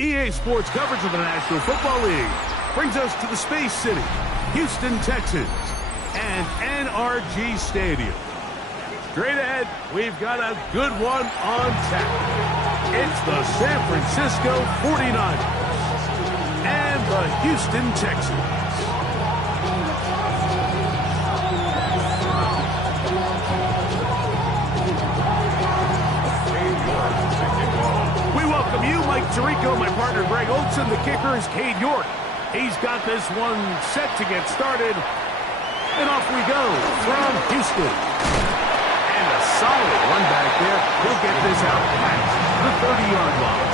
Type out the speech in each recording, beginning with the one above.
EA Sports coverage of the National Football League brings us to the Space City, Houston, Texas, and NRG Stadium. Straight ahead, we've got a good one on tap. It's the San Francisco 49ers and the Houston Texans. We welcome you, Mike Tirico, my partner Greg Olson. The kicker is Cade York. He's got this one set to get started. And off we go from Houston. And a solid one back there. He'll get this out past the 30-yard line.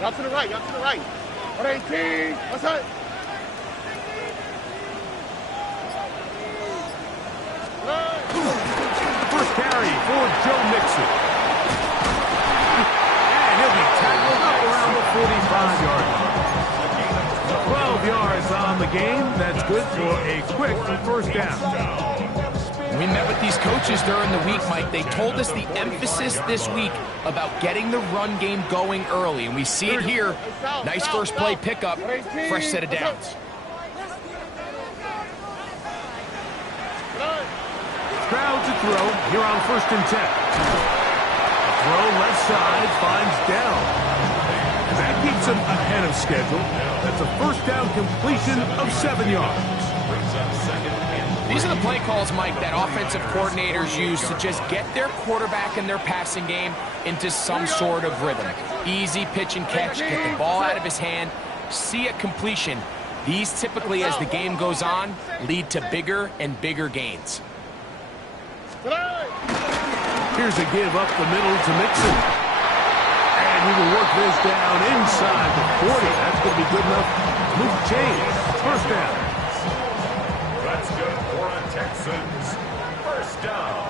Out to the right, out to the right. 18, what's that? First carry for Joe Mixon. And he'll be tackled up around the 45-yard line. 12 yards on the game. That's good for a quick first down. We met with these coaches during the week, Mike. They told us the emphasis this week about getting the run game going early, and we see it here. Nice first play pickup, fresh set of downs. Stroud to throw here on 1st and 10. Throw left side, finds down. And that keeps him ahead of schedule. That's a first down completion of 7 yards. These are the play calls, Mike, that offensive coordinators use to just get their quarterback and their passing game into some sort of rhythm. Easy pitch and catch, get the ball out of his hand, see a completion. These typically, as the game goes on, lead to bigger and bigger gains. Here's a give up the middle to Mixon. And he will work this down inside the 40. That's going to be good enough to move the chains. First down. That's good for a Texans. First down.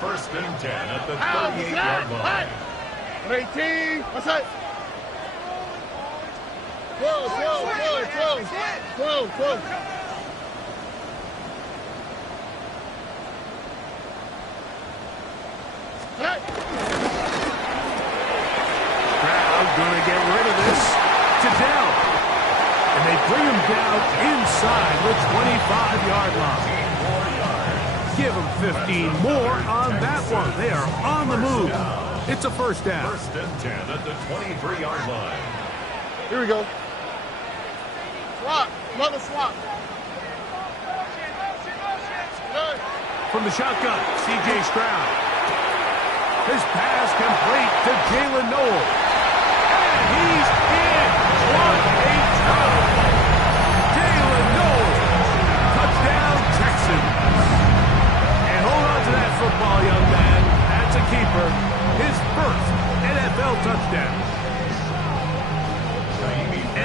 1st and 10 at the 38-yard line. 18, what's that? 12. Stroud going to get rid of this to Dell. And they bring him down inside the 25-yard line. Give him 15 more on that one. They are on the move. It's a first down. 1st and 10 at the 23-yard line. Here we go. Swap, another swap. From the shotgun, C.J. Stroud. His pass complete to Jalen Noel. And he's in. What a throw. Jalen Noel. Touchdown, Texans. And hold on to that football, young man. That's a keeper. His first NFL touchdown.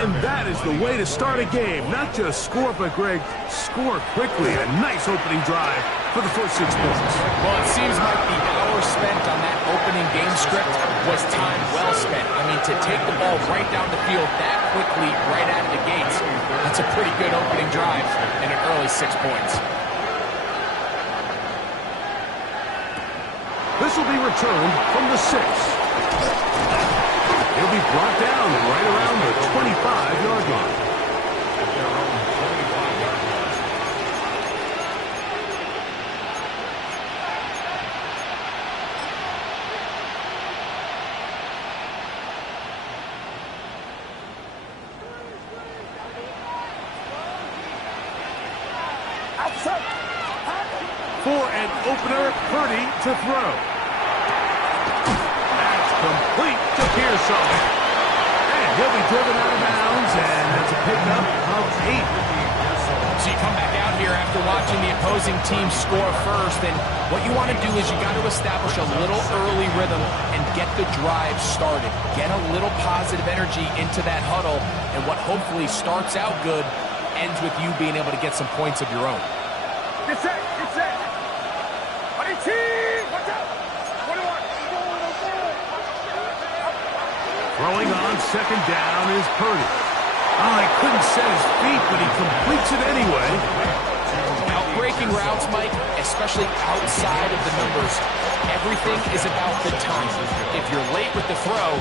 And that is the way to start a game. Not just score, but, Greg, score quickly. A nice opening drive for the first 6 minutes. Well, it seems like the hour spent on that opening game script was time well spent. I mean, to take the ball right down the field that quickly, right out of the gates, that's a pretty good opening drive and an early 6 points. This will be returned from the 6. He'll be brought down right around the 25-yard line. For an opener, Purdy to throw. That's complete to Pearson. And he'll be driven out of bounds, and that's a pickup of 8. So you come back out here after watching the opposing team score first, and what you want to do is you got to establish a little early rhythm and get the drive started. Get a little positive energy into that huddle, and what hopefully starts out good ends with you being able to get some points of your own. Get set, get set. 18, watch out. 21. Throwing on second down is Purdy. Oh, he couldn't set his feet, but he completes it anyway. Outbreaking routes, Mike, especially outside of the numbers, everything is about the time. If you're late with the throw,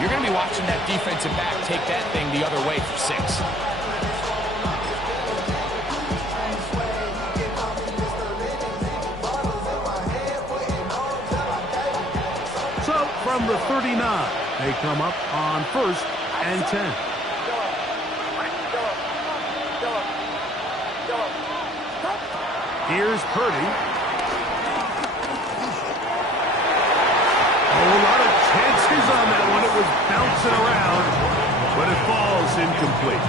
you're going to be watching that defensive back take that thing the other way for 6. So, from the 39, they come up on 1st and 10. Here's Purdy. Oh, a lot of chances on that one. It was bouncing around, but it falls incomplete.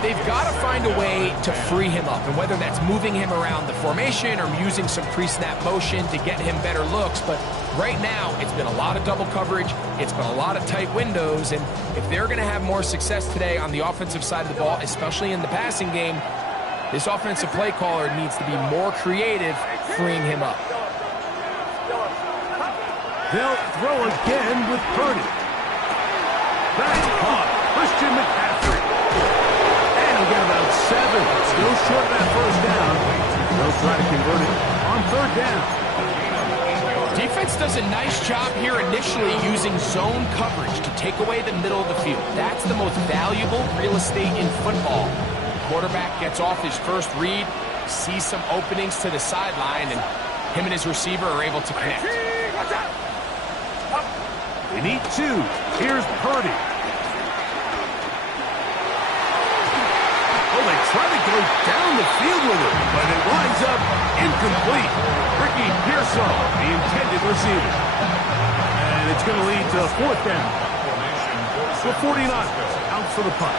They've got to find a way to free him up, and whether that's moving him around the formation or using some pre-snap motion to get him better looks, but right now it's been a lot of double coverage, it's been a lot of tight windows, and if they're going to have more success today on the offensive side of the ball, especially in the passing game, this offensive play caller needs to be more creative, freeing him up. They'll throw again with Purdy. That's caught. Christian McCaffrey. And he'll get about 7. Still short of that first down. They'll try to convert it on 3rd down. Defense does a nice job here initially using zone coverage to take away the middle of the field. That's the most valuable real estate in football. Quarterback gets off his first read, sees some openings to the sideline, and him and his receiver are able to connect. They need 2. Here's Purdy. Oh, they try to go down the field with it, but it winds up incomplete. Ricky Pearsall, the intended receiver. And it's going to lead to 4th down. The 49 out for the punt.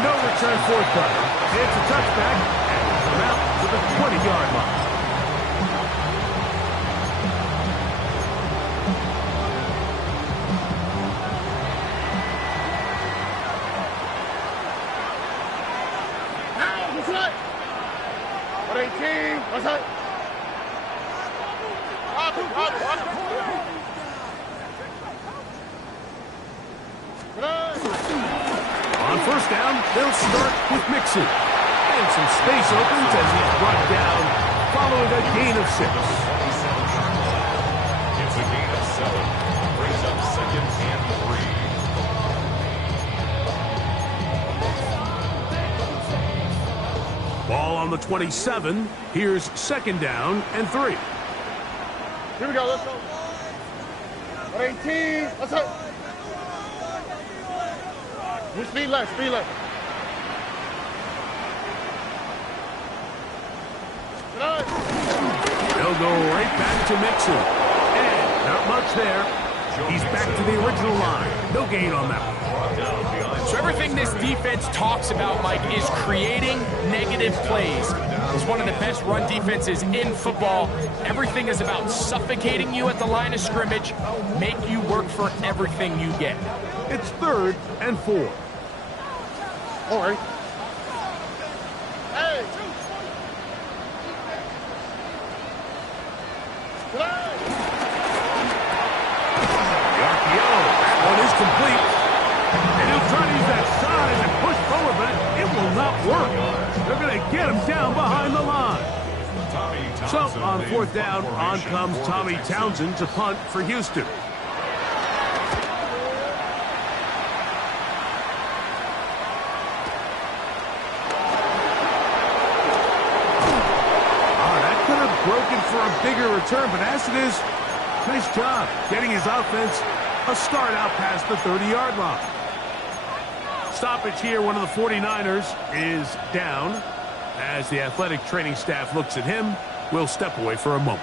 No return for it, but it's a touchback, and it's come out to the 20-yard line. Now, what's right? 18, what's right? On 1st down, they'll start with Mixon. And some space opens as he's brought down following a gain of 6. It's a gain of 7. Brings up 2nd and 3. Ball on the 27. Here's 2nd down and 3. Here we go, let's go. 18, let's go. Speed left, speed left. They'll go right back to Mixon. And not much there. He's back to the original line. No gain on that one. So everything this defense talks about, Mike, is creating negative plays. It's one of the best run defenses in football. Everything is about suffocating you at the line of scrimmage, make you work for everything you get. It's 3rd and 4. All right. Hey! The RPO. That one is complete. And he'll try to use that size and push forward, but it will not work. They're going to get him down behind the line. So, on 4th down, on comes Tommy Townsend to punt for Houston. Broken for a bigger return, but as it is, nice job getting his offense a start out past the 30-yard line. Stoppage here, one of the 49ers is down. As the athletic training staff looks at him, we'll step away for a moment.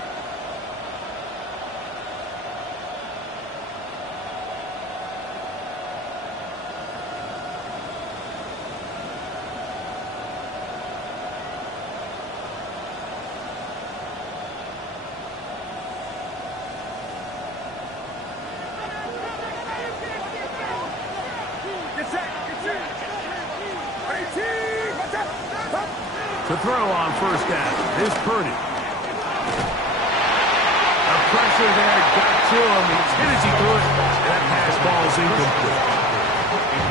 To throw on first down is Purdy. The pressure there got to him. He's hit as he threw it. That pass ball is incomplete.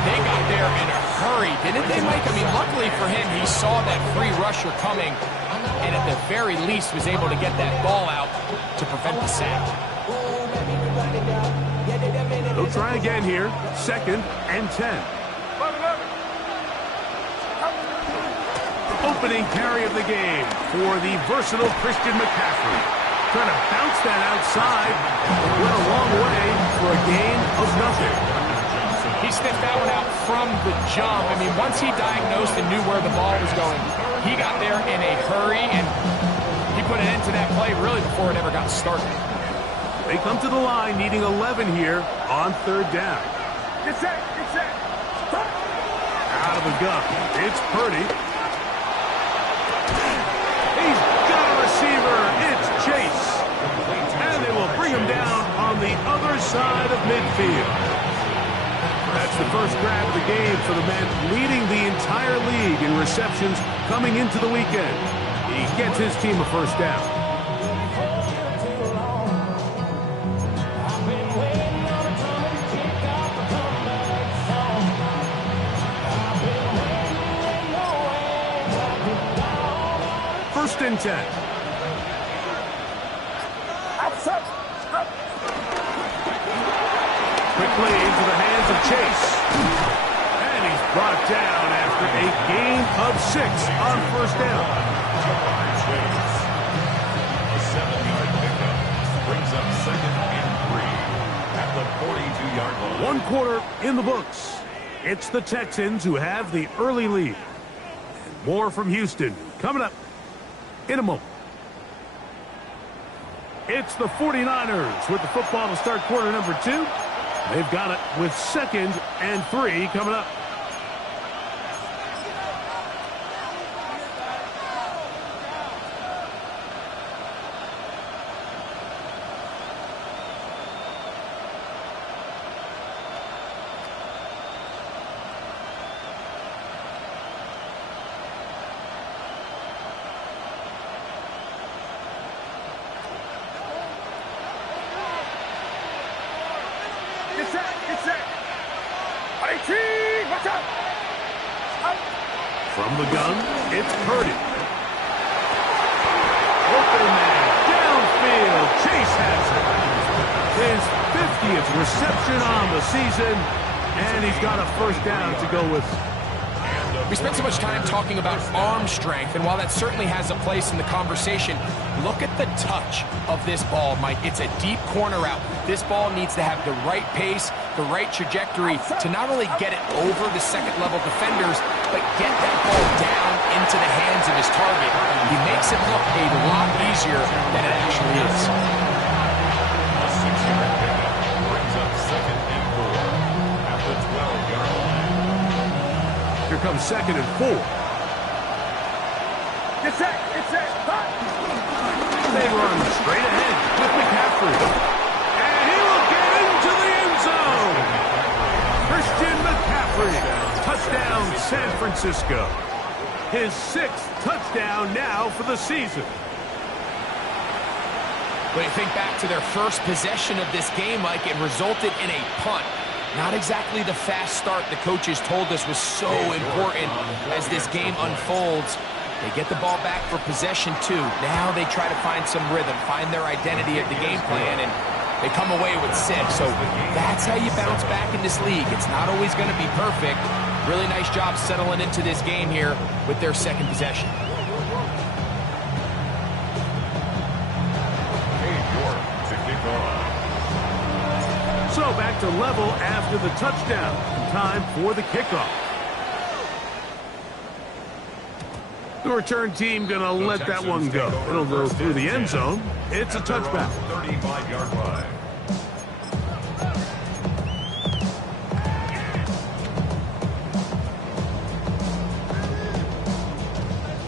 They got there in a hurry, didn't they, Mike? I mean, luckily for him, he saw that free rusher coming, and at the very least was able to get that ball out to prevent the sack. They'll try again here. 2nd and 10. Opening carry of the game for the versatile Christian McCaffrey. Trying to bounce that outside. Went a long way for a gain of nothing. He sniffed that one out from the jump. I mean, once he diagnosed and knew where the ball was going, he got there in a hurry, and he put it into that play really before it ever got started. They come to the line needing 11 here on 3rd down. Get set, get set. Stop. Out of the gun. It's Purdy. He's got a receiver. It's Chase. And they will bring him down on the other side of midfield. That's the first grab of the game for the man leading the entire league in receptions coming into the weekend. He gets his team a first down. First and 10. Quickly into the hands of Chase. And he's brought down after a gain of 6 on first down. Chase. A 7-yard pickup brings up 2nd and 3 at the 42-yard line. 1 quarter in the books. It's the Texans who have the early lead. And more from Houston coming up in a moment. It's the 49ers with the football to start quarter number 2. They've got it with 2nd and 3 coming up. From the gun, it's Purdy. Open man, downfield. Chase has it. His 50th reception on the season, and he's got a first down to go with. We spent so much time talking about arm strength, and while that certainly has a place in the conversation, look at the touch of this ball, Mike. It's a deep corner route. This ball needs to have the right pace, the right trajectory to not only get it over the second-level defenders, but get that ball down into the hands of his target. He makes it look a lot easier than it actually is. A 6-yard pickup brings up 2nd and 4 at the 12-yard line. Here comes 2nd and 4. Get set, get set. They run straight ahead with McCaffrey. And he will get into the end zone. Christian McCaffrey. Touchdown, San Francisco. His 6th touchdown now for the season. When you think back to their first possession of this game, Mike, it resulted in a punt. Not exactly the fast start the coaches told us was so important as this game unfolds. They get the ball back for possession 2. Now they try to find some rhythm, find their identity of the game plan, and they come away with 6. So that's how you bounce back in this league. It's not always going to be perfect. Really nice job settling into this game here with their 2nd possession. So back to level after the touchdown. Time for the kickoff. The return team going to let that one go. It'll go through the end zone. It's a touchback. 35-yard line.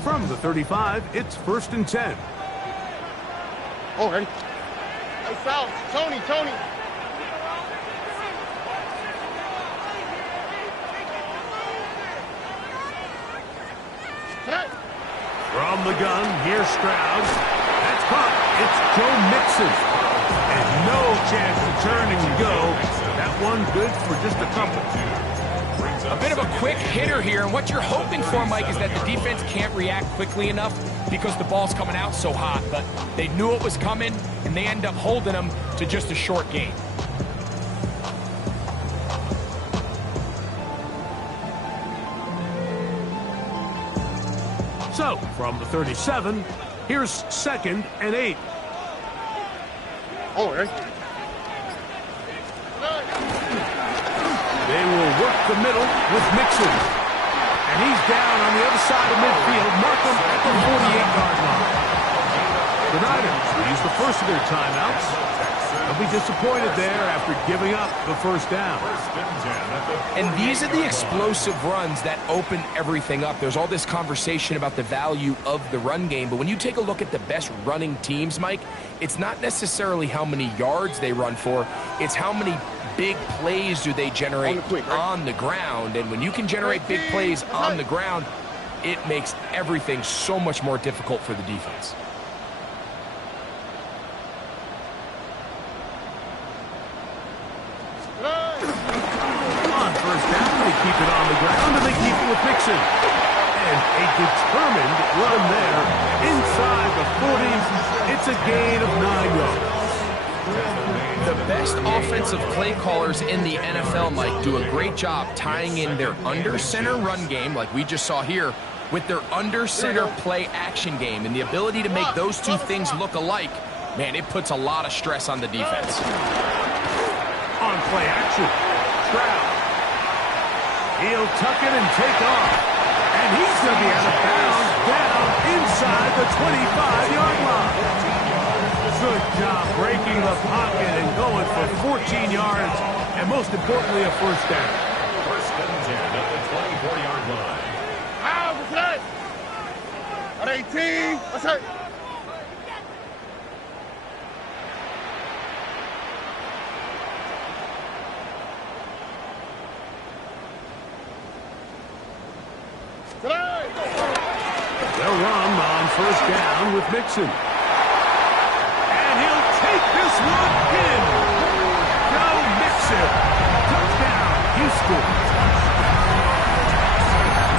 From the 35, it's 1st and 10. Oh, ready? Hey, South. Tony. From the gun, here's Stroud. That's caught. It's Joe Mixon. And no chance to turn and go. That one good for just a couple. A bit of a quick hitter here, and what you're hoping for, Mike, is that the defense can't react quickly enough because the ball's coming out so hot. But they knew it was coming, and they end up holding them to just a short gain. So, from the 37, here's 2nd and 8. Oh, right. They will work the middle with Mixon. And he's down on the other side of midfield. Markham at the 48-yard line. The Niners use the first of their timeouts. They'll be disappointed there after giving up the first down. And these are the explosive runs that open everything up. There's all this conversation about the value of the run game, but when you take a look at the best running teams, Mike, it's not necessarily how many yards they run for, it's how many big plays do they generate on the ground. And when you can generate big plays on the ground, it makes everything so much more difficult for the defense. On first down, they keep it on the ground, and they keep it with Mixon. And a determined run there inside the 40s. It's a gain of 9 yards. The best offensive play callers in the NFL, Mike, do a great job tying in their under-center run game, like we just saw here, with their under-center play action game. And the ability to make those two things look alike, man, it puts a lot of stress on the defense. On play action, Stroud. He'll tuck it and take off. And he's going to be out of bounds down inside the 25-yard line. Good job breaking the pocket and going for 14 yards, and most importantly, a first down. First and 10 at the 24-yard line. Out, what's that? At 18, what's that? They'll run on first down with Mixon. Take this one in. Joe Mixon. Touchdown, Houston.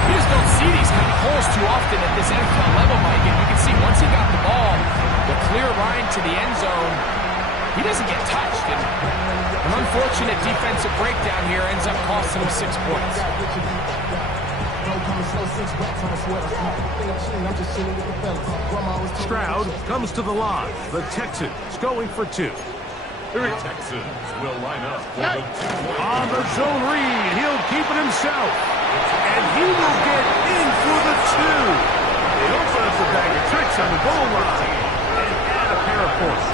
You just don't see these kind of holes too often at this NFL level, Mike. And you can see once he got the ball, the clear line to the end zone, he doesn't get touched. And an unfortunate defensive breakdown here ends up costing him 6 points. Stroud comes to the line. The Texans going for 2. The Texans will line up for the 2-point. On the zone read, he'll keep it himself. And he will get in for the 2. They also have the bag of tricks on the goal line. And add a pair of points.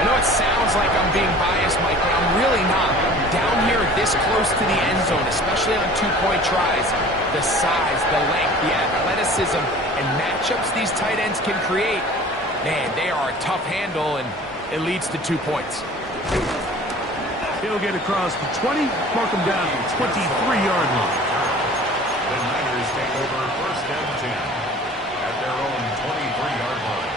I know it sounds like I'm being biased, Mike, but I'm really not. Down here this close to the end zone, especially on 2-point tries, the size, the length, the athleticism, and matchups these tight ends can create, man, they are a tough handle, and it leads to 2 points. He'll get across the 20, mark him down to the 23-yard line. The Niners take over first and 10 at their own 23-yard line.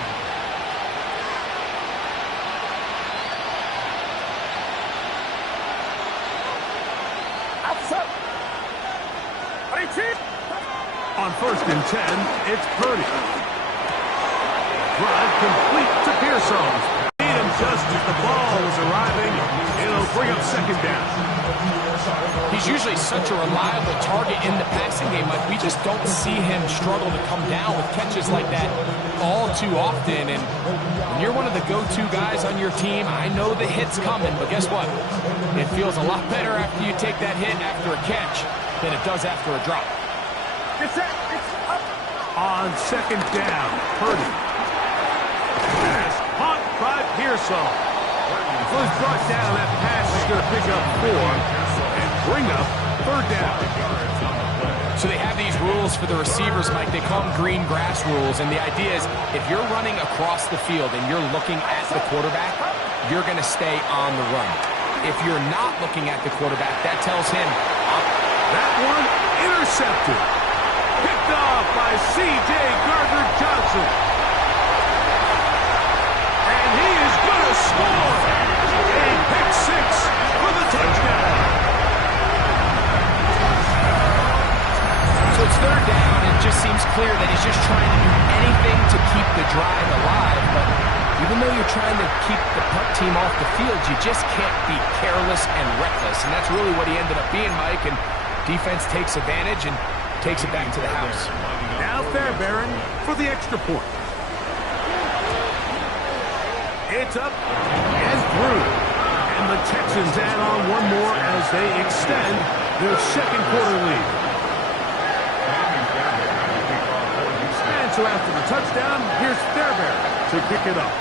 On first and 10, it's Purdy. Drive complete to Pearson. Beat him just as the ball was arriving. It'll bring up second down. He's usually such a reliable target in the passing game. Like, we just don't see him struggle to come down with catches like that all too often. And when you're one of the go-to guys on your team, I know the hit's coming, but guess what? It feels a lot better after you take that hit after a catch than it does after a drop. On second down, Purdy. Pass caught by Pearson. First brought down, that pass is going to pick up 4 and bring up third down. So they have these rules for the receivers, Mike. They call them green grass rules, and the idea is if you're running across the field and you're looking at the quarterback, you're going to stay on the run. If you're not looking at the quarterback, that tells him that one intercepted. Picked off by has C.J. Gardner-Johnson. And he is going to score. A pick six for the touchdown. So it's third down, and it just seems clear that he's just trying to do anything to keep the drive alive. But even though you're trying to keep the punt team off the field, you just can't be careless and reckless. And that's really what he ended up being, Mike. And defense takes advantage and takes it back to the house. Now Fairbairn for the extra point. It's up and through. And the Texans add on one more as they extend their second quarter lead. And so after the touchdown, here's Fairbairn to kick it up.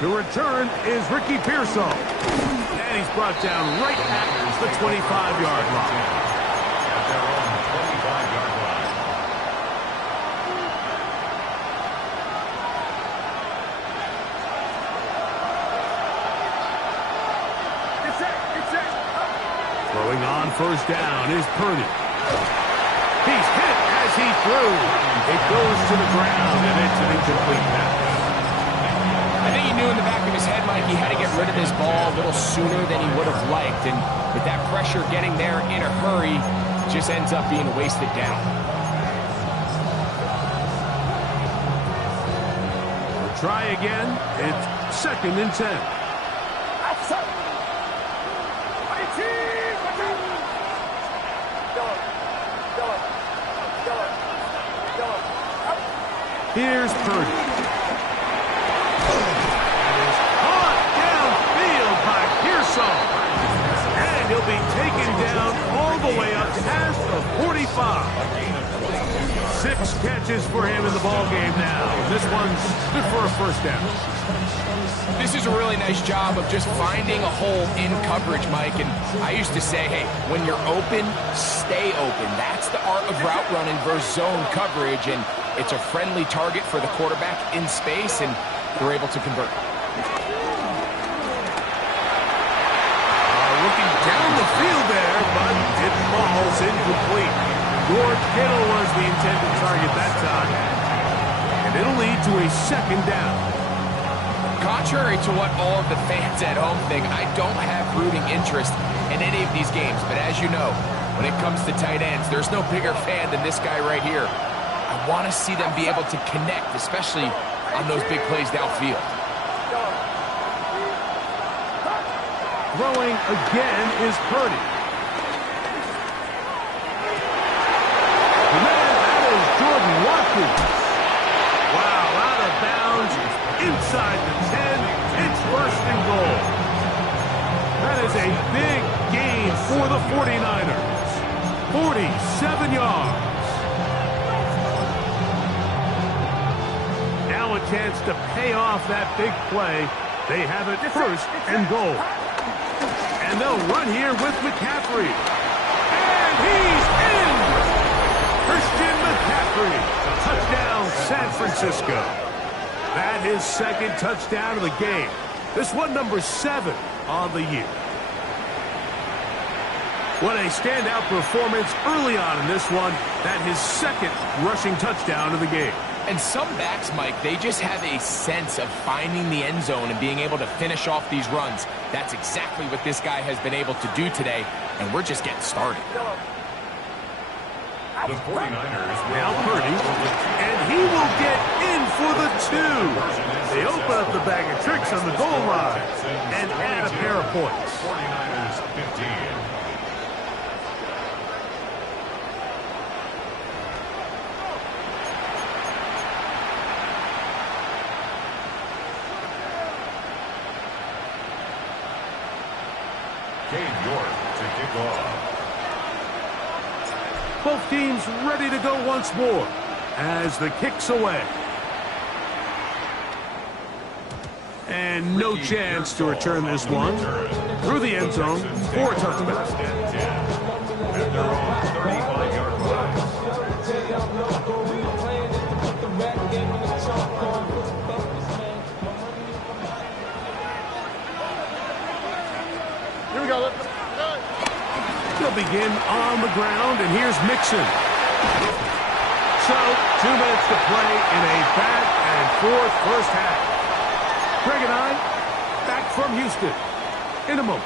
The return is Ricky Pearsall. And he's brought down right at the 25-yard line. At their own 25-yard line. Throwing on first down is Purdy. He's hit as he threw. It goes to the ground, and it's an incomplete pass. I think he knew in the back of his head, Mike, he had to get rid of this ball a little sooner than he would have liked. And with that pressure getting there in a hurry, just ends up being a wasted down. We'll try again. It's second and 10. Here's Purdy. Caught downfield by Pearsall. And he'll be taken down all the way up past the 45. 6 catches for him in the ballgame now. This one's good for a first down. This is a really nice job of just finding a hole in coverage, Mike. And I used to say, hey, when you're open, stay open. That's the art of route running versus zone coverage. And it's a friendly target for the quarterback in space, and they're able to convert. Looking down the field there, but it falls incomplete. George Kittle was the intended target that time. And it'll lead to a second down. Contrary to what all of the fans at home think, I don't have rooting interest in any of these games. But as you know, when it comes to tight ends, there's no bigger fan than this guy right here. I want to see them be able to connect, especially on those big plays downfield. Throwing again is Purdy. The man, that is Jordan Watkins. Wow, out of bounds, inside the 10, it's first and goal. That is a big gain for the 49ers. 47 yards. Now a chance to pay off that big play. They have it first and goal. And they'll run here with McCaffrey. And he's in! Christian McCaffrey. Touchdown, San Francisco. That is second touchdown of the game. This one number 7 on the year. What a standout performance early on in this one. That his second rushing touchdown of the game. And some backs, Mike, they just have a sense of finding the end zone and being able to finish off these runs. That's exactly what this guy has been able to do today, and we're just getting started. The 49ers Now Purdy, and he will get in for the 2. They open up the bag of tricks on the goal line and add a pair of points. 49ers 15. Cade York to kick off. Both teams ready to go once more as the kick's away. And no chance to return this one. Through the end zone for a touchdown. First and 10. At their own 35-yard line. The They'll begin on the ground, and here's Mixon. So, 2 minutes to play in a back-and-forth first half. Greg and I, back from Houston in a moment.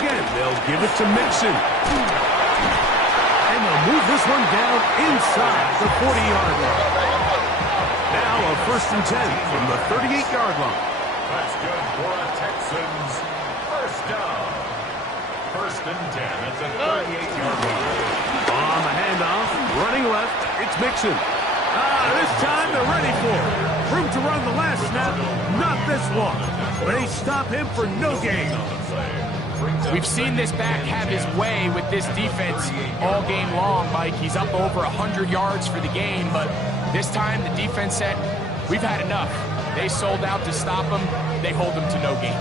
Again, they'll give it to Mixon. And they'll move this one down inside the 40-yard line. Now a 1st and 10 from the 38-yard line. That's good for a Texans first down. 1st and 10 at the 38-yard line. On the handoff, running left, it's Mixon. This time they're ready for it. Room to run the last snap, not this one. They stop him for no gain. We've seen this back have his way with this defense all game long, Mike. He's up over 100 yards for the game, but this time the defense said, we've had enough. They sold out to stop him. They hold him to no gain.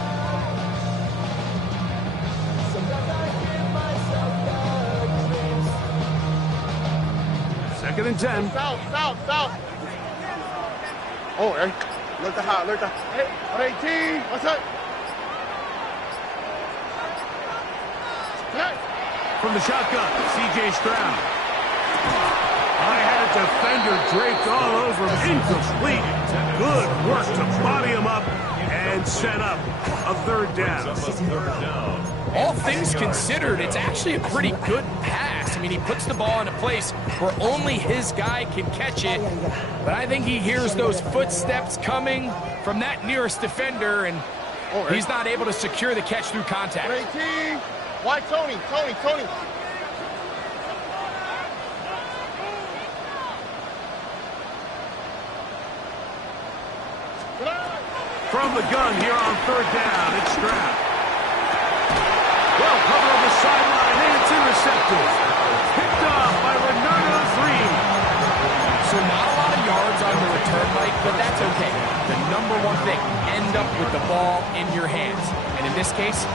Second and 10. South. Oh, alert the hot, alert the. Hey, 18. What's up? From the shotgun, C.J. Stroud. I had a defender draped all over him. Incomplete. Good work to body him up and set up a 3rd down. All things considered, it's actually a pretty good pass. I mean, he puts the ball in a place where only his guy can catch it. But I think he hears those footsteps coming from that nearest defender, and he's not able to secure the catch through contact. 18. Why Tony? From the gun here on 3rd down, it's Stroud. Well, cover on the sideline, and it's intercepted. Picked off by Renardo Green. So not a lot of yards on the return, Mike, but that's okay. The number one thing, end up with the ball in your hands. And in this case,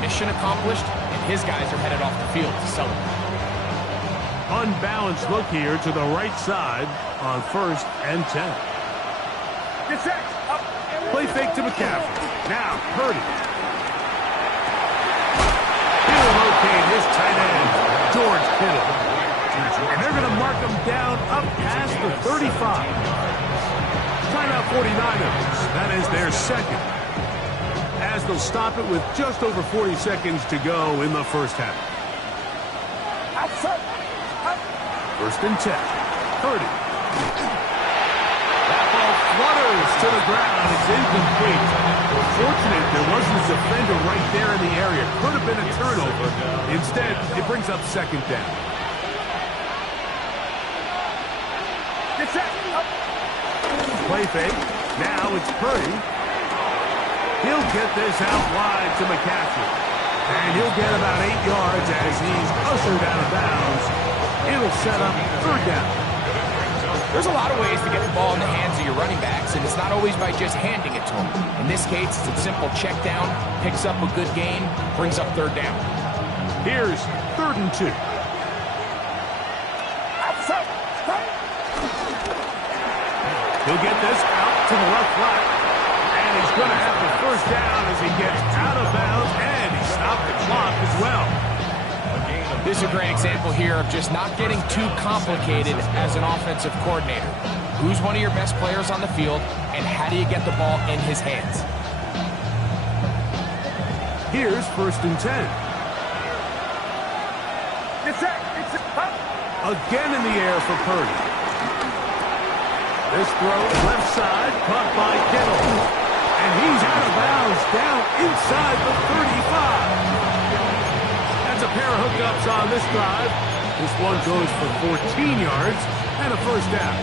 mission accomplished, and his guys are headed off the field to celebrate. Unbalanced look here to the right side on 1st and 10. Get set. Up. Play fake to McCaffrey. Now, Purdy. He'll locate his tight end, George Kittle. And they're going to mark him down up past the 35. Timeout 49ers. That is their 2nd. As they'll stop it with just over 40 seconds to go in the first half. 1st and 10. Purdy. That ball flutters to the ground. It's incomplete. Fortunate there wasn't a defender right there in the area. Could have been a turnover. Instead, it brings up 2nd down. Get set. Up. Play fake. Now it's Purdy. He'll get this out wide to McCaffrey. And he'll get about 8 yards as he's ushered out of bounds. It'll set up 3rd down. There's a lot of ways to get the ball in the hands of your running backs, and it's not always by just handing it to them. In this case, it's a simple check down, picks up a good gain, brings up 3rd down. Here's 3rd and 2. He'll get this out to the left flat. And he's going to have the 1st down as he gets out of bounds, and he stopped the clock as well. This is a great example here of just not getting too complicated as an offensive coordinator. Who's one of your best players on the field, and how do you get the ball in his hands? Here's 1st and 10. Again in the air for Purdy. This throw left side, caught by Kittle. And he's out of bounds down inside the 35. That's a pair of hookups on this drive. This one goes for 14 yards and a 1st down.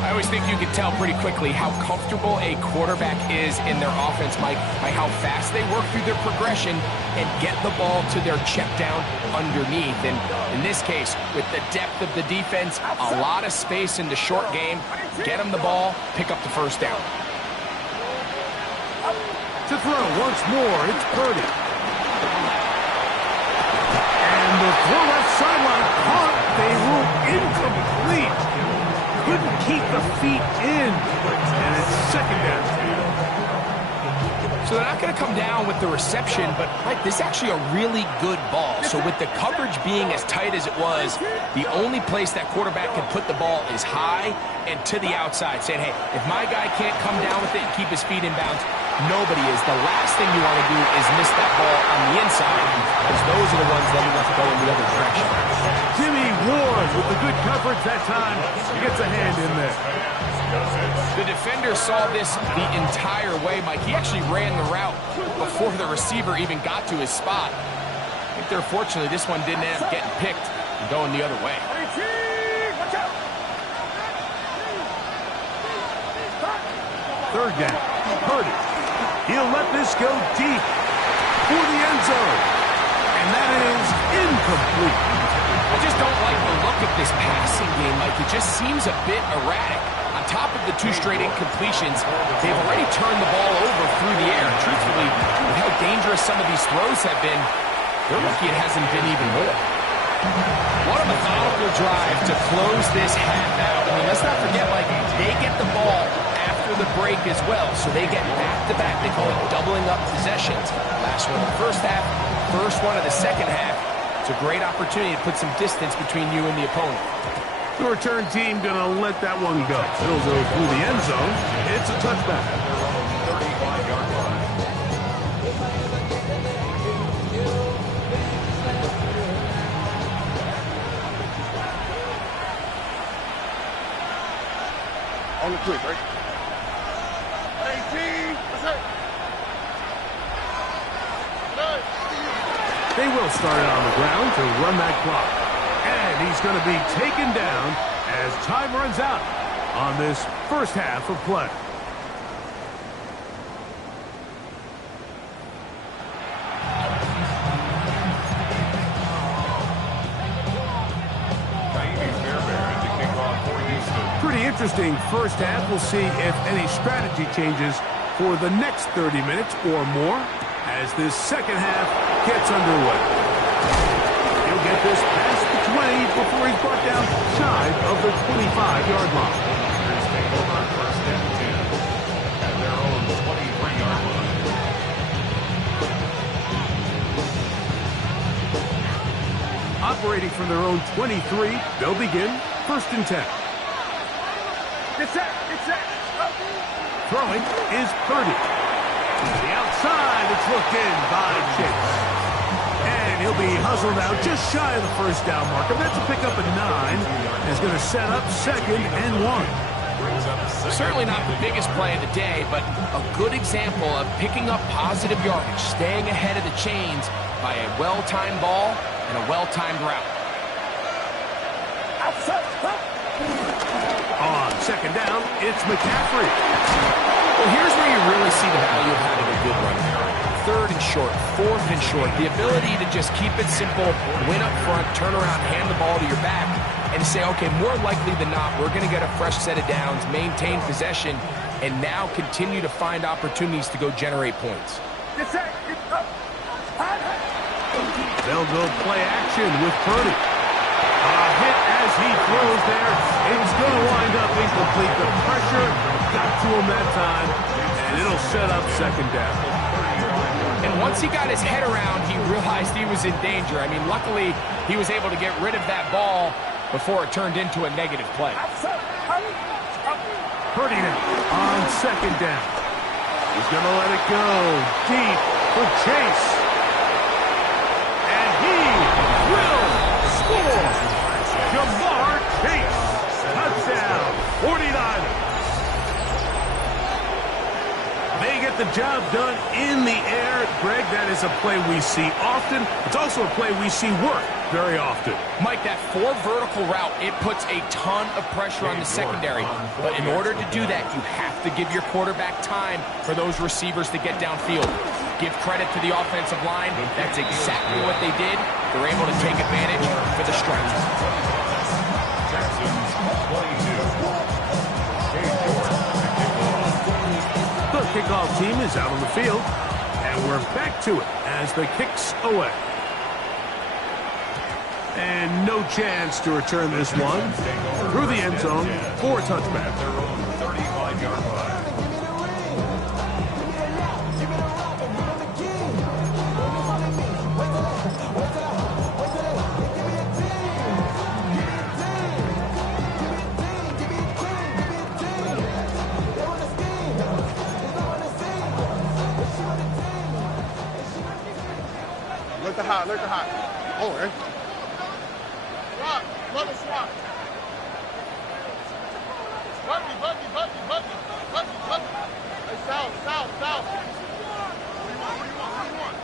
I always think you can tell pretty quickly how comfortable a quarterback is in their offense, Mike, by how fast they work through their progression and get the ball to their check down underneath. And in this case, with the depth of the defense, a lot of space in the short game, get them the ball, pick up the 1st down. To throw once more, it's Purdy. And the throw left sideline caught. They rule incomplete. couldn't keep the feet in. And it's second down. So they're not going to come down with the reception, but Mike, this is actually a really good ball. So with the coverage being as tight as it was, the only place that quarterback can put the ball is high and to the outside, saying, hey, if my guy can't come down with it and keep his feet in bounds, nobody is. The last thing you want to do is miss that ball on the inside, because those are the ones that you want to go in the other direction. Jimmy Ward with the good coverage that time. He gets a hand in there. The defender saw this the entire way, Mike. He actually ran the route before the receiver even got to his spot. I think they're fortunately this one didn't end up getting picked and going the other way. Third down. Purdy. He'll let this go deep for the end zone. And that is incomplete. I just don't like the look of this passing game, Mike. It just seems a bit erratic. On top of the 2 straight incompletions, they've already turned the ball over through the air. Truthfully, with how dangerous some of these throws have been, they're lucky it hasn't been even more. What a methodical drive to close this half out. I mean, let's not forget, Mike, they get the ball after the break as well, so they get back-to-back. They call it doubling up possessions. Last one of the first half, first one of the second half. It's a great opportunity to put some distance between you and the opponent. The return team going to let that one go. It'll go through the end zone. It's a touchback. 35-yard line. On the quick, right? 18. That's it. They will start it on the ground to run that clock. And he's going to be taken down as time runs out on this first half of play. Pretty interesting first half. We'll see if any strategy changes for the next 30 minutes or more as this second half gets underway. He'll get this past the 20 before he's brought down shy of the 25-yard line. First and 10 at their own 23-yard line. Operating from their own 23, they'll begin first and 10. Get set. Throwing is Purdy. To the outside, it's looked in by Chase. And he'll be hustled out just shy of the first down marker. That's a pickup at 9. It's going to set up second and 1. Certainly not the biggest play of the day, but a good example of picking up positive yardage, staying ahead of the chains by a well-timed ball and a well-timed route. On second down, it's McCaffrey. Well, here's where you really see the value of having a good run. Third and short, fourth and short. The ability to just keep it simple, win up front, turn around, hand the ball to your back, and say, okay, more likely than not, we're going to get a fresh set of downs, maintain possession, and now continue to find opportunities to go generate points. They'll go play action with Purdy. A hit as he throws there. It's going to wind up incomplete. The pressure got to him that time, and it'll set up second down. And once he got his head around, he realized he was in danger. I mean, luckily, he was able to get rid of that ball before it turned into a negative play. Purdy now on second down. He's going to let it go deep for Chase. And he will score. Jamar Chase. Touchdown. 49ers. They get the job done in the air. Greg, that is a play we see often. It's also a play we see work very often. Mike, that 4 vertical route, it puts a ton of pressure on the secondary. But in order to do that, you have to give your quarterback time for those receivers to get downfield. Give credit to the offensive line. That's exactly what they did. They're able to take advantage for the stretch. The kickoff team is out on the field, and we're back to it as the kick's away. And no chance to return this one through the end zone for a touchback. At their own 35-yard line. Alert the hot. Oh, right. Swat. Love a swat. Buggy. Hey, south. What do you want?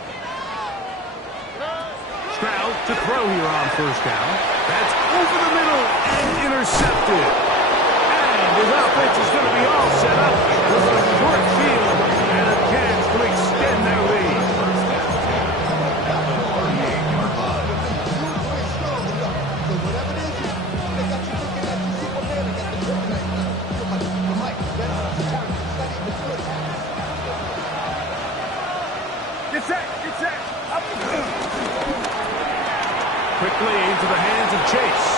Stroud to throw here on first down. That's over the middle and intercepted. And his offense is going to be all set up with a short field and a chance to extend their lead. Get set. Quickly into the hands of Chase.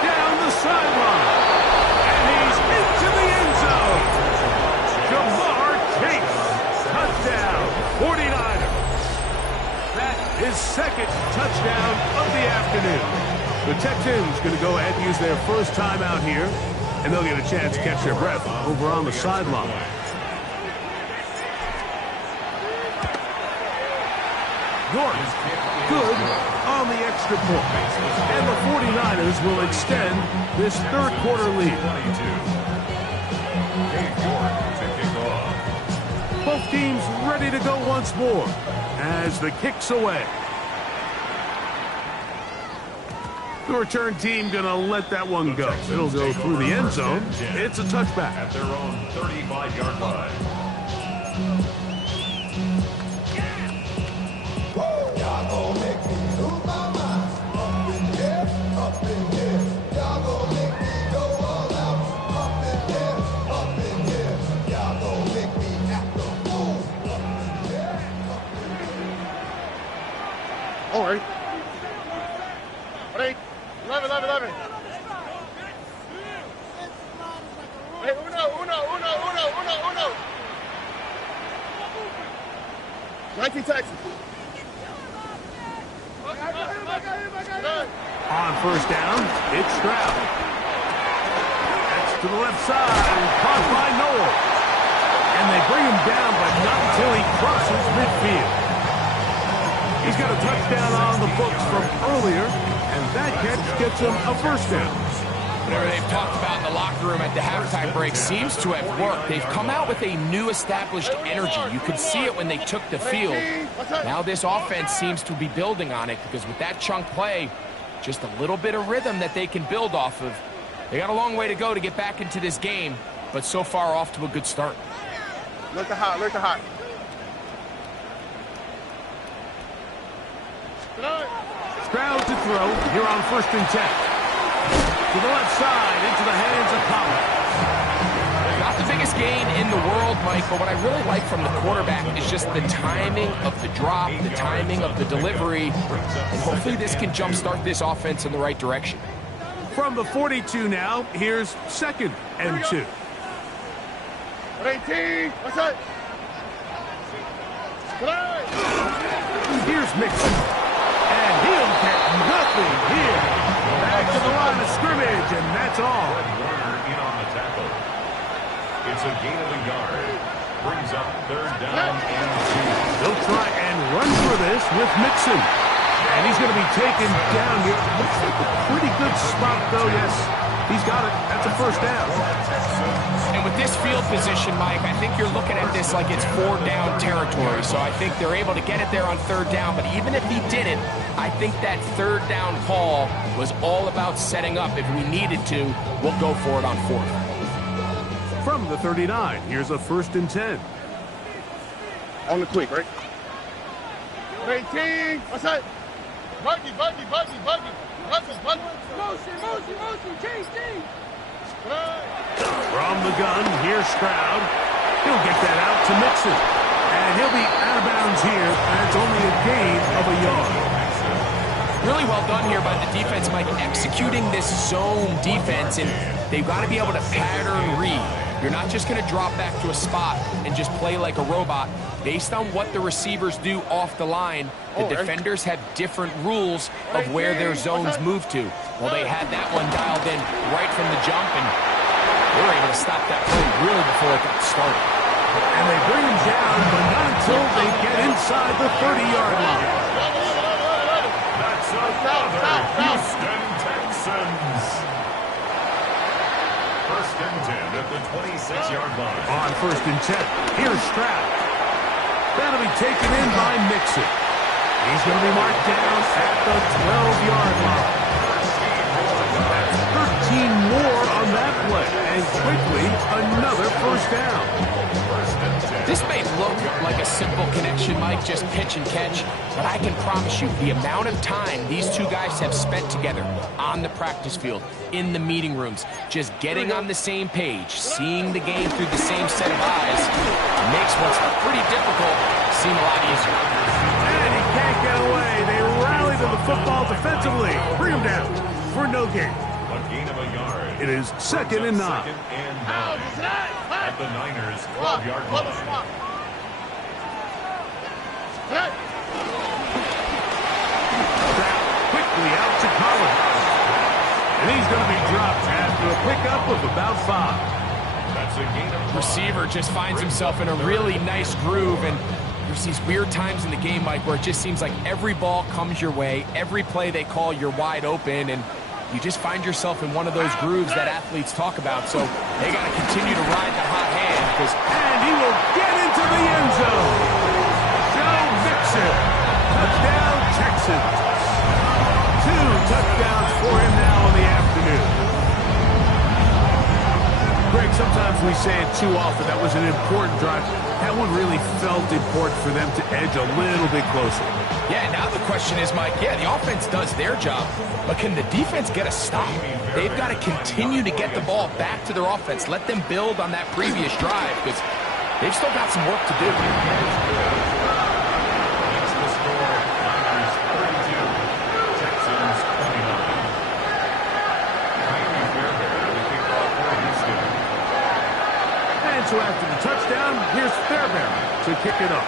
Down the sideline. And he's into the end zone. Ja'Marr Chase. Touchdown. 49ers. That is second touchdown of the afternoon. The Texans going to go ahead and use their first timeout here. And they'll get a chance to catch their breath over on the sideline. York, good on the extra point. And the 49ers will extend this third quarter lead. Both teams ready to go once more as the kick's away. The return team going to let that one go. It'll go through the end zone. It's a touchback. At their own 35-yard line. All right. Ready? 11. Hey, uno. 19 Texas. On first down, it's Stroud. That's to the left side, caught by Noel. And they bring him down, but not until he crosses midfield. He's got a touchdown on the books from earlier, and that catch gets him a first down. Whatever they've talked about in the locker room at the halftime break seems to have worked. They've come out with a new established energy. You could see it when they took the field. Now this offense seems to be building on it because with that chunk play, just a little bit of rhythm that they can build off of. They got a long way to go to get back into this game, but so far off to a good start. Alert the hot. Stroud to throw here on 1st and 10. To the left side, into the hands of Collins. Not the biggest gain in the world, Mike, but what I really like from the quarterback is just the timing of the drop, the timing of the delivery, and hopefully this can jumpstart this offense in the right direction. From the 42 now, here's 2nd and 2. 18. What's that? Here's Mixon. And he'll get nothing here. Back to the line of scrimmage, and that's all. Warner in on the tackle. It's a gain of a yard. Brings up 3rd down and 2. They'll try and run for this with Mixon. And he's going to be taken down here. Looks like a pretty good spot, though. Yes, he's got it. That's a first down. And with this field position, Mike, I think you're looking at this like it's 4-down territory. So I think they're able to get it there on 3rd down. But even if he didn't, I think that 3rd down call was all about setting up. If we needed to, we'll go for it on 4th. From the 39, here's a 1st and 10. On the quick, right? 18. What's that? Buggy. Motion. Chase. From the gun, here's Stroud. He'll get that out to Mixon. And he'll be out of bounds here, and it's only a gain of a yard. Really well done here by the defense, Mike, executing this zone defense, and they've got to be able to pattern read. You're not just going to drop back to a spot and just play like a robot. Based on what the receivers do off the line, the defenders have different rules of where their zones move to. Well, they had that one dialed in right from the jump, and they were able to stop that play really before it got started. And they bring him down, but not until they get inside the 30-yard line. That's another Houston Texans. First and 10 at the 26-yard line. On first and 10, here's Stroud. That'll be taken in by Mixon. He's going to be marked down at the 12-yard line. That's 13 more on that play, and quickly another first down. This may look like a simple connection, Mike, just pitch and catch, but I can promise you the amount of time these two guys have spent together on the practice field, in the meeting rooms, just getting on the same page, seeing the game through the same set of eyes, makes what's pretty difficult seem a lot easier. And he can't get away. They rally to the football defensively. Bring him down for no gain. A gain of a yard. It is second and 9. Second and 9 at the Niners' 12-yard line. Quickly out to Collins. And he's going to be dropped after a pickup of about 5. That's a gain of 5. Receiver just finds himself in a really nice groove, and there's these weird times in the game, Mike, where it just seems like every ball comes your way, every play they call, you're wide open, and you just find yourself in one of those grooves that athletes talk about. So they got to continue to ride the hot hand. And he will get into the end zone. Joe Mixon. Touchdown, Texans. 2 touchdowns for him now in the afternoon. Greg, sometimes we say it too often. That was an important drive. That one really felt important for them to edge a little bit closer. Yeah, now the question is, Mike, yeah, the offense does their job, but can the defense get a stop? They've got to continue to get the ball back to their offense. Let them build on that previous drive, because they've still got some work to do. That's the score. Niners 32, Texans 29. Kyrie Fairbairn will kick off for Houston. And so after the touchdown, here's Fairbairn to kick it up.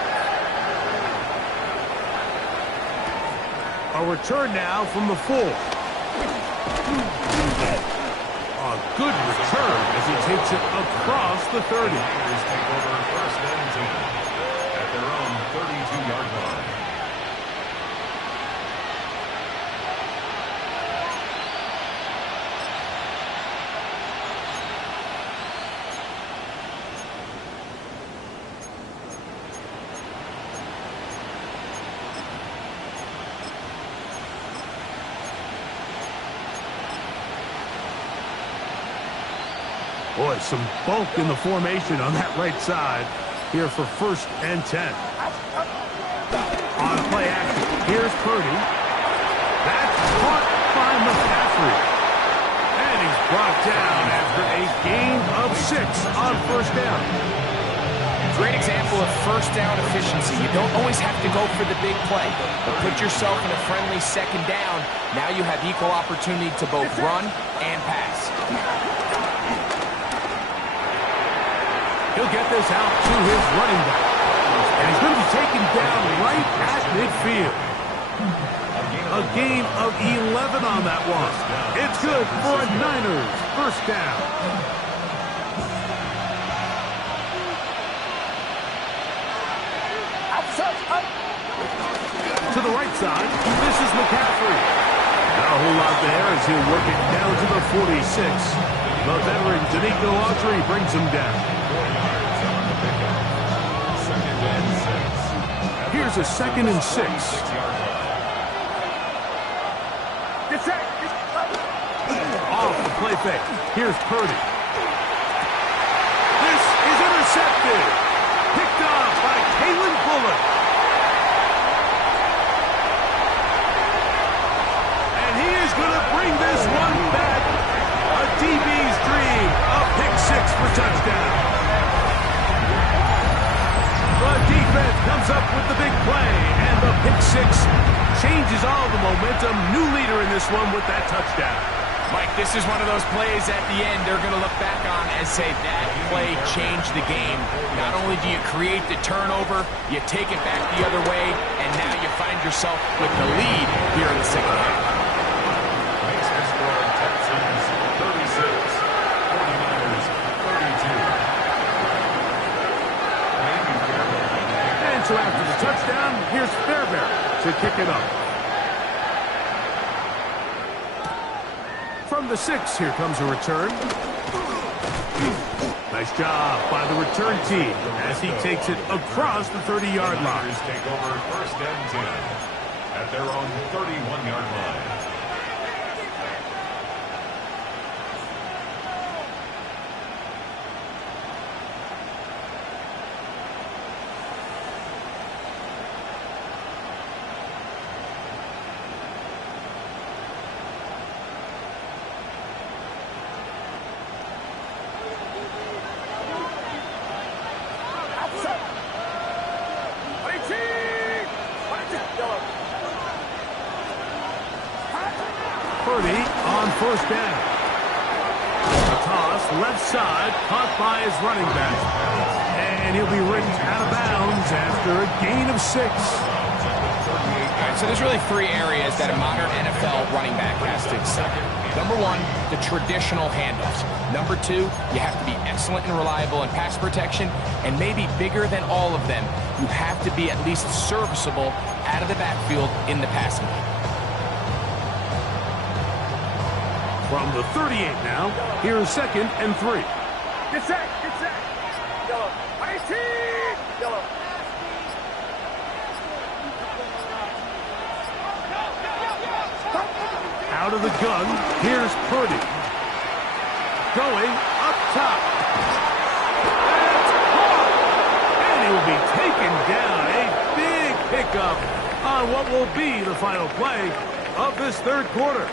A return now from the 4. A good return as he takes it across the 30. Niners take over first and 10 at their own 32-yard line. Boy, some bulk in the formation on that right side here for first and 10. On play action, here's Purdy. That's caught by McCaffrey. And he's brought down after a gain of 6 on first down. Great example of first down efficiency. You don't always have to go for the big play, but put yourself in a friendly second down. Now you have equal opportunity to both run and pass. He'll get this out to his running back. And he's going to be taken down right at midfield. A gain of 11 on that one. It's good for a Niners first down. To the right side, this is McCaffrey. Not a whole lot there as he'll work it down to the 46. The veteran Danico Autry brings him down. Here's a second and 6. Off the play fake. Here's Purdy. This is intercepted. Picked off by Kalen Bullock. And he is going to bring this one back. A DB's dream. A pick 6 for touchdown. The defense comes up with the big play, and The pick six changes all the momentum. New leader in this one with that touchdown. Mike, this is one of those plays at the end they're going to look back on and say that play changed the game. Not only do you create the turnover, you take it back the other way, and now you find yourself with the lead here in the second half. Makes the score Texans 36, 49ers 32. And so after the touchdown, here's Fairbairn to kick it up. From the 6, here comes a return. Nice job by the return team as he takes it across the 30-yard line. Niners take over first and 10 at their own 31-yard line. Purdy on first down. A toss, left side, caught by his running back. And he'll be ripped out of bounds after a gain of 6. All right, so there's really 3 areas that a modern NFL running back has to excel. Number 1, the traditional handoffs. Number 2, you have to be excellent and reliable in pass protection. And maybe bigger than all of them, you have to be at least serviceable out of the backfield in the passing game. From the 38 now, here's 2nd and 3. Get set, get set. Yellow. 18. Yellow. Out of the gun, here's Purdy. Going up top. That's caught. And he will be taken down. A big pickup on what will be the final play of this third quarter.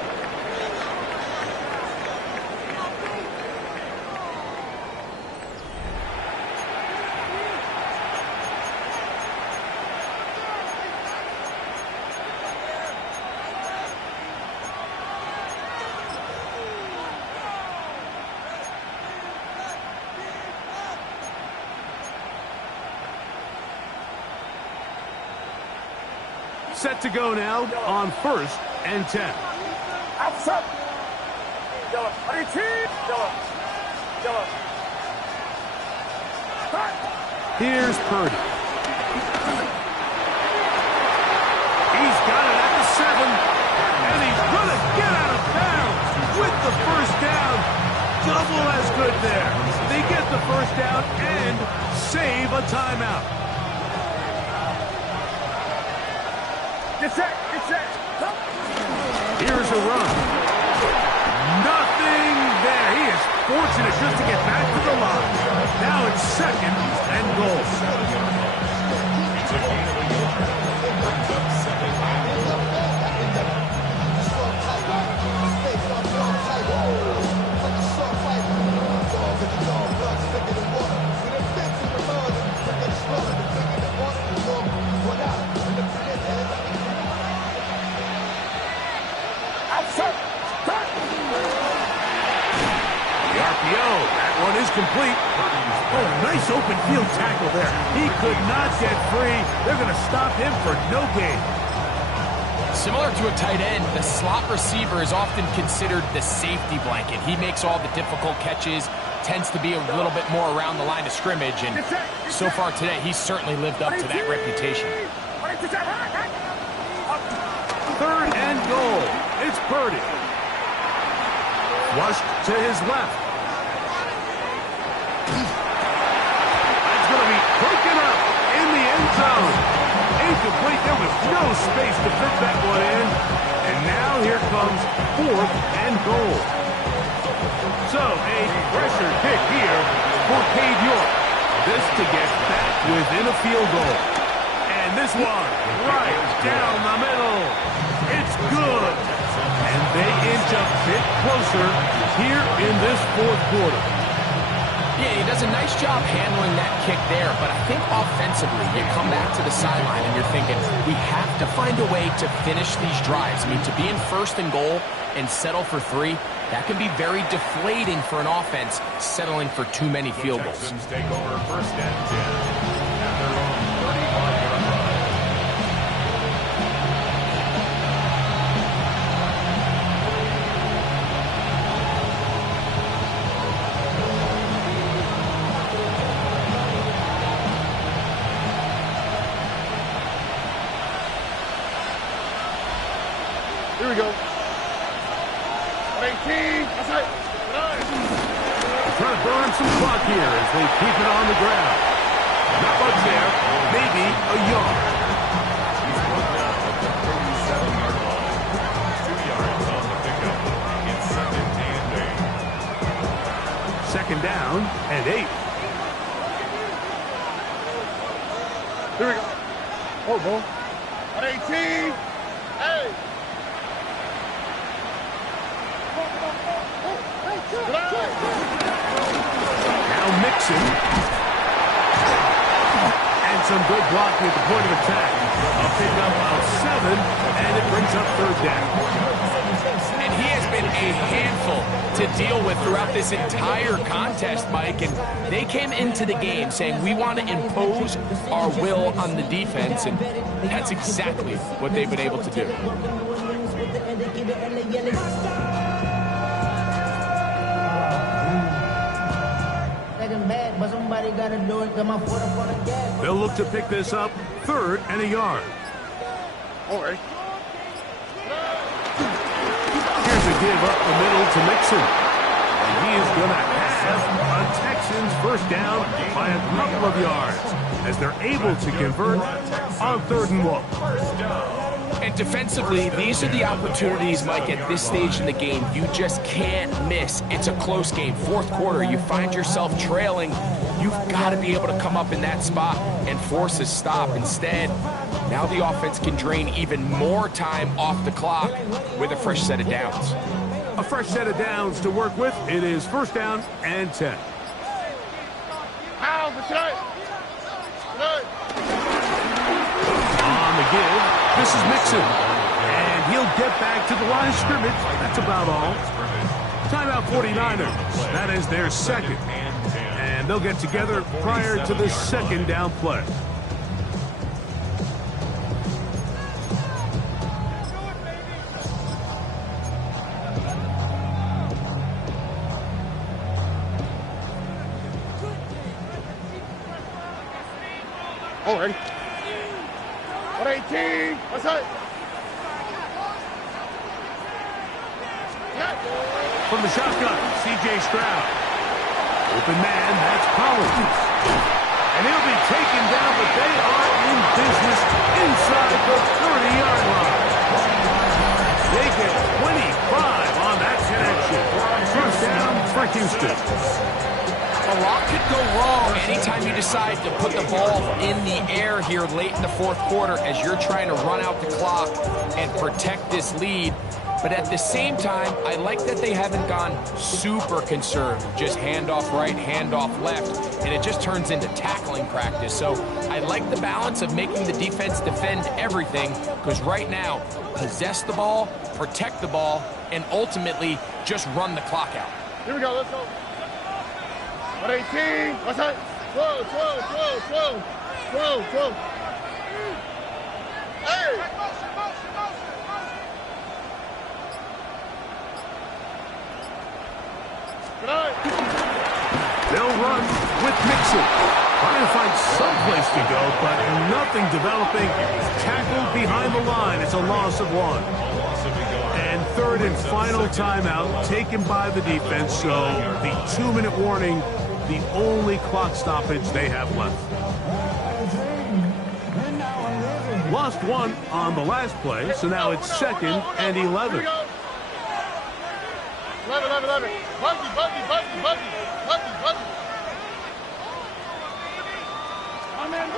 Set to go now on first and 10. Outside. Yellow. 18. Yellow. Yellow. Here's Purdy. He's got it at the 7. And he's going to get out of bounds with the first down. Double as good there. They get the first down and save a timeout. Get set, get set. Here's a run. Nothing there. He is fortunate just to get back to the line. Now it's 2nd and goal. It's a gain of a yard. Brings up 2nd and goal. That one is complete. Oh, nice open field tackle there. He could not get free. They're going to stop him for no gain. Similar to a tight end, the slot receiver is often considered the safety blanket. He makes all the difficult catches, tends to be a little bit more around the line of scrimmage, and so far today, he's certainly lived up to that reputation. 3rd and goal. It's Purdy. Flushed to his left. That's going to be broken up in the end zone. Incomplete. There was no space to fit that one in. And now here comes 4th and goal. So a pressure kick here for Cade York. This to get back within a field goal. And this one right down the middle. It's good. And they inch a bit closer here in this 4th quarter. Yeah, he does a nice job handling that kick there, but I think offensively, you come back to the sideline and you're thinking, we have to find a way to finish these drives. I mean, to be in first and goal and settle for 3, that can be very deflating for an offense settling for too many field goals. Texans take over first and 10 at their own 35-yard line. Here we go. 18. That's it. Trying to burn some clock here as they keep it on the ground. Not much there. Maybe a yard. He's put down at the 37-yard line. 2 yards on the pickup. It's second and 8. Second down and 8. Here we go. Oh, ball. 18. Hey. Now Mixon. And some good blocking at the point of attack. A pickup of 7, and it brings up third down. And he has been a handful to deal with throughout this entire contest, Mike. And they came into the game saying, we want to impose our will on the defense. And that's exactly what they've been able to do. They'll look to pick this up, 3rd and a yard. All right. Here's a give up the middle to Mixon. And he is going to have a Texans first down by a couple of yards as they're able to convert on 3rd and 1. First down. And defensively, these are the opportunities, Mike, at this stage in the game you just can't miss. It's a close game. 4th quarter, you find yourself trailing. You've got to be able to come up in that spot and force a stop. Instead, now the offense can drain even more time off the clock with a fresh set of downs. A fresh set of downs to work with. It is first down and 10. Ow, that's right. On the give, this is Mixon. And he'll get back to the line of scrimmage. That's about all. Timeout 49ers. That is their second. And they'll get together prior to the second down play. Already. 118. What's that? From the shotgun, C.J. Stroud. Open man, that's Collins. And he'll be taken down, but they are in business inside the 30-yard line. They get 25 on that connection. First down for Houston. A lot could go wrong anytime you decide to put the ball in the air here late in the 4th quarter as you're trying to run out the clock and protect this lead. But at the same time, I like that they haven't gone super conserved. Just handoff right, handoff left, and it just turns into tackling practice. So I like the balance of making the defense defend everything, because right now, possess the ball, protect the ball, and ultimately just run the clock out. Here we go, let's go. 118. What's that? Slow. Hey! They'll run with Mixon. Trying to find some place to go, but nothing developing. Tackled behind the line. It's a loss of 1. And 3rd and final timeout taken by the defense. So the 2-minute warning, the only clock stoppage they have left. Lost 1 on the last play, so now it's 2nd and 11. 11. Buggy. I'm in.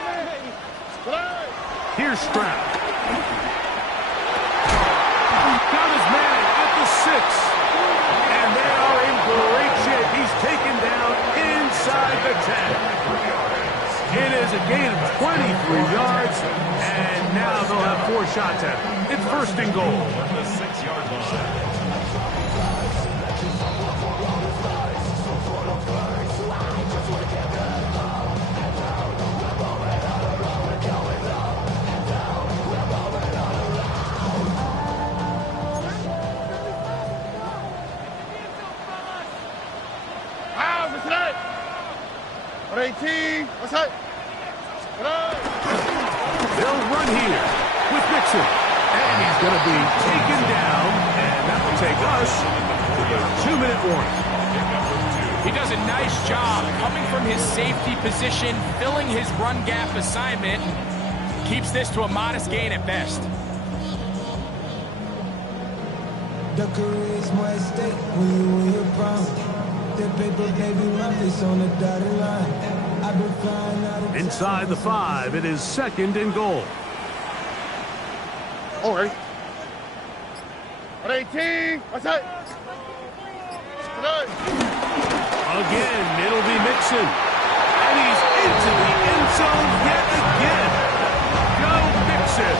Here's Stroud. Got his man at the 6. And they are in great shape. He's taken down inside the 10. It is a gain of 23 yards, and now they'll have 4 shots at it. It's first and goal. From the 6-yard line. What 18? What's that? They'll run here with Mixon. And he's going to be taken down. And that will take us to the 2-minute warning. He does a nice job coming from his safety position, filling his run gap assignment, and keeps this to a modest gain at best. The career is more at stake when you win your prom. The paper, baby, my face on the dotted line. I've been flying out of Inside the 5, it is second and goal. Oh, ready? What 18? What's that? Again, it'll be Mixon. And he's into the end zone yet again. Go Mixon.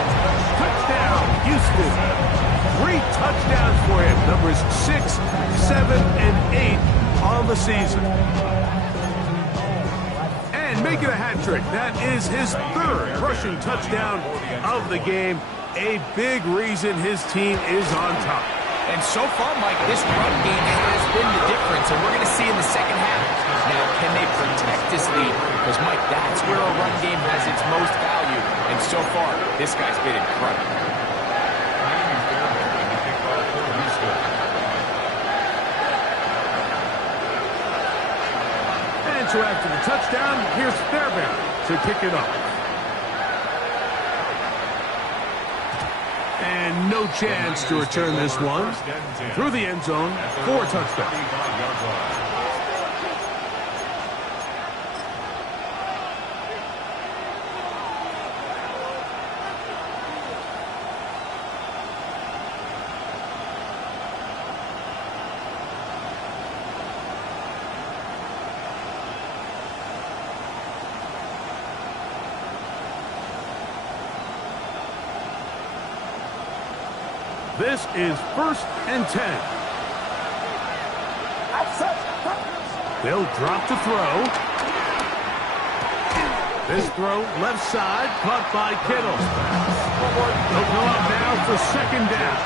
Touchdown, Houston. 3 touchdowns for him. Numbers 6, 7, and 8 on the season. And making a hat trick. That is his 3rd rushing touchdown of the game. A big reason his team is on top. And so far, Mike, this run game has been the difference, and we're going to see in the second half. Now, can they protect this lead? Because, Mike, that's where a run game has its most value. And so far, this guy's been incredible. And so after the touchdown, here's Fairbairn to kick it off. And no chance to return this one through the end zone for a touchdown. This is first and 10. They'll drop to throw. This throw left side, caught by Kittle. They'll go out now for second down.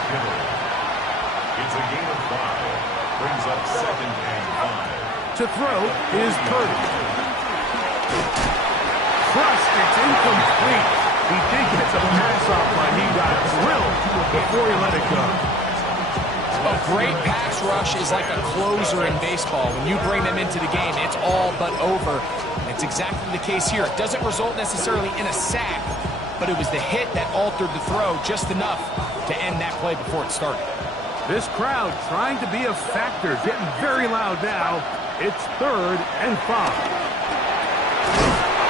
It's a gain of 5. Brings up second and 5. To throw is Purdy. Crushed, it's incomplete. He did get some pass off, but he got drilled before he let it go. A great pass rush is like a closer in baseball. When you bring them into the game, it's all but over. It's exactly the case here. It doesn't result necessarily in a sack, but it was the hit that altered the throw just enough to end that play before it started. This crowd trying to be a factor, getting very loud now. It's 3rd and 5.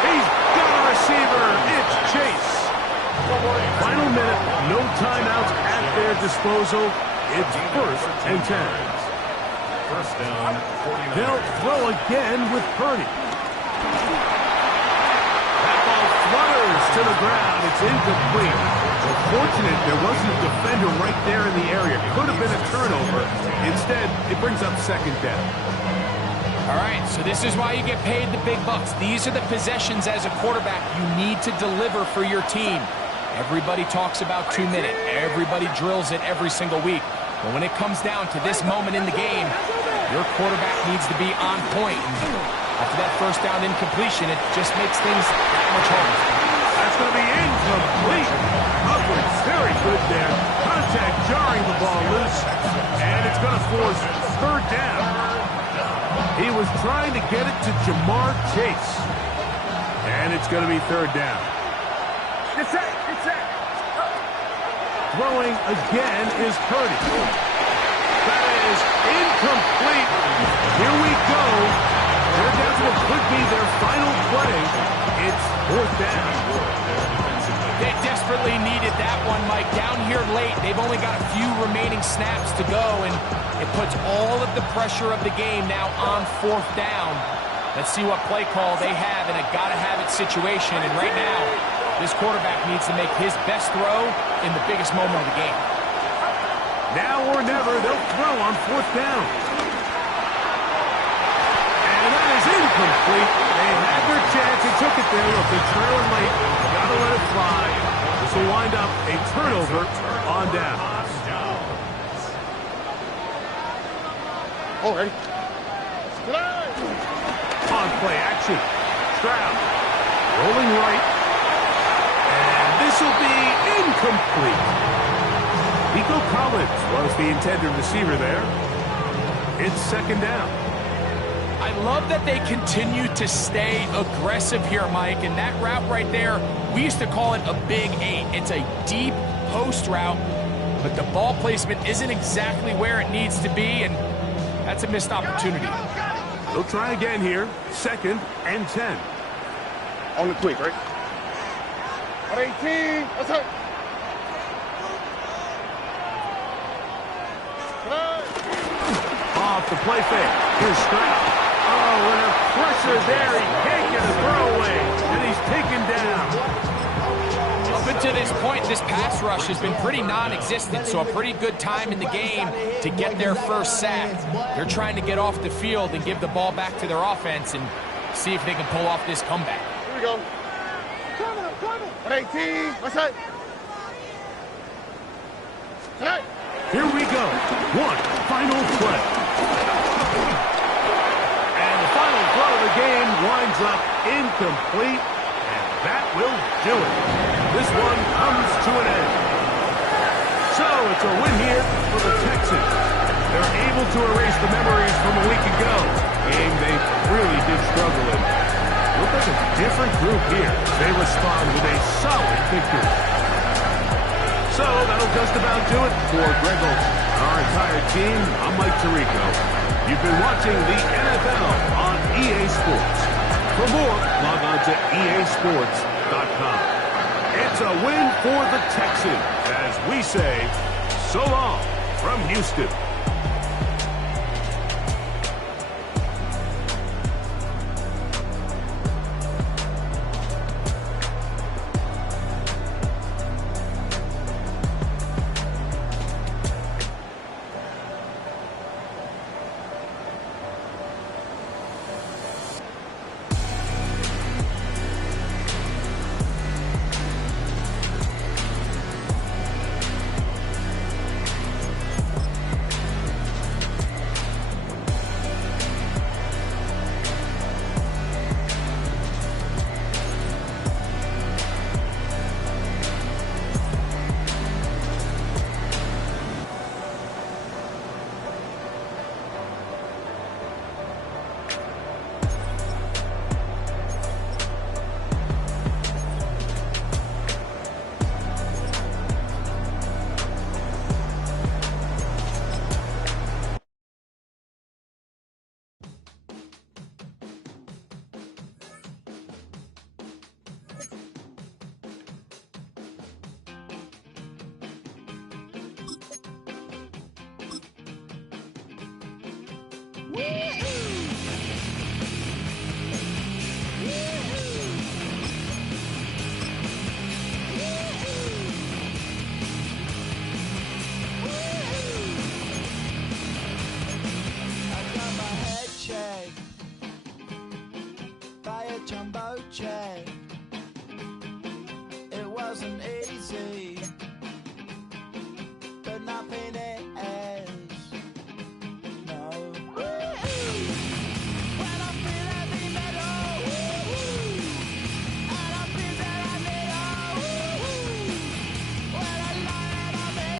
He's got a receiver. It's Chase. Final minute, no timeouts at their disposal. It's first and 10. First down, 49. They'll throw again with Purdy. That ball flutters to the ground. It's incomplete. Fortunate there wasn't a defender right there in the area. Could have been a turnover. Instead, it brings up second down. All right, so this is why you get paid the big bucks. These are the possessions as a quarterback you need to deliver for your team. Everybody talks about 2-minute. Everybody drills it every single week. But when it comes down to this moment in the game, your quarterback needs to be on point. And after that first down incompletion, it just makes things that much harder. That's going to be incomplete. Upwards, very good there. Contact jarring the ball loose. And it's going to force 3rd down. He was trying to get it to Jamar Chase. And it's going to be 3rd down. Get set. Throwing again is Purdy. That is incomplete. Here we go. They're down to what could be their final play. It's 4th down. They desperately needed that one, Mike. Down here late, they've only got a few remaining snaps to go, and it puts all of the pressure of the game now on 4th down. Let's see what play call they have in a gotta-have-it situation. And right now, this quarterback needs to make his best throw in the biggest moment of the game. Now or never, they'll throw on 4th down. And that is incomplete. They had their chance. They took it there. Look, they're trailing late. Got to let it fly. This will wind up a turnover on down. Oh, ready? On play action. Stroud rolling right. And this will be incomplete. Nico Collins was the intended receiver there. It's 2nd down. I love that they continue to stay aggressive here, Mike. And that route right there, we used to call it a big 8. It's a deep post route, but the ball placement isn't exactly where it needs to be, and that's a missed opportunity. They'll try again here. 2nd and 10. On the quick, right? On 18. Let's go. Off the play fake. Here's Stroud. Oh, and a pressure there. He can't get a throwaway, and he's taken down. Up until this point, this pass rush has been pretty non-existent, so a pretty good time in the game to get their first sack. They're trying to get off the field and give the ball back to their offense and see if they can pull off this comeback. Here we go. On 18. Let's go. Hey. Here we go. One final play. And the final throw of the game winds up incomplete, and that will do it. This one comes to an end. So it's a win here for the Texans. They're able to erase the memories from a week ago. Game they really did struggle in. Look like a different group here. They respond with a solid victory. So that'll just about do it for Greg Olsen and our entire team. I'm Mike Tirico. You've been watching the NFL on EA Sports. For more, log on to easports.com. It's a win for the Texans as we say so long from Houston. Woo!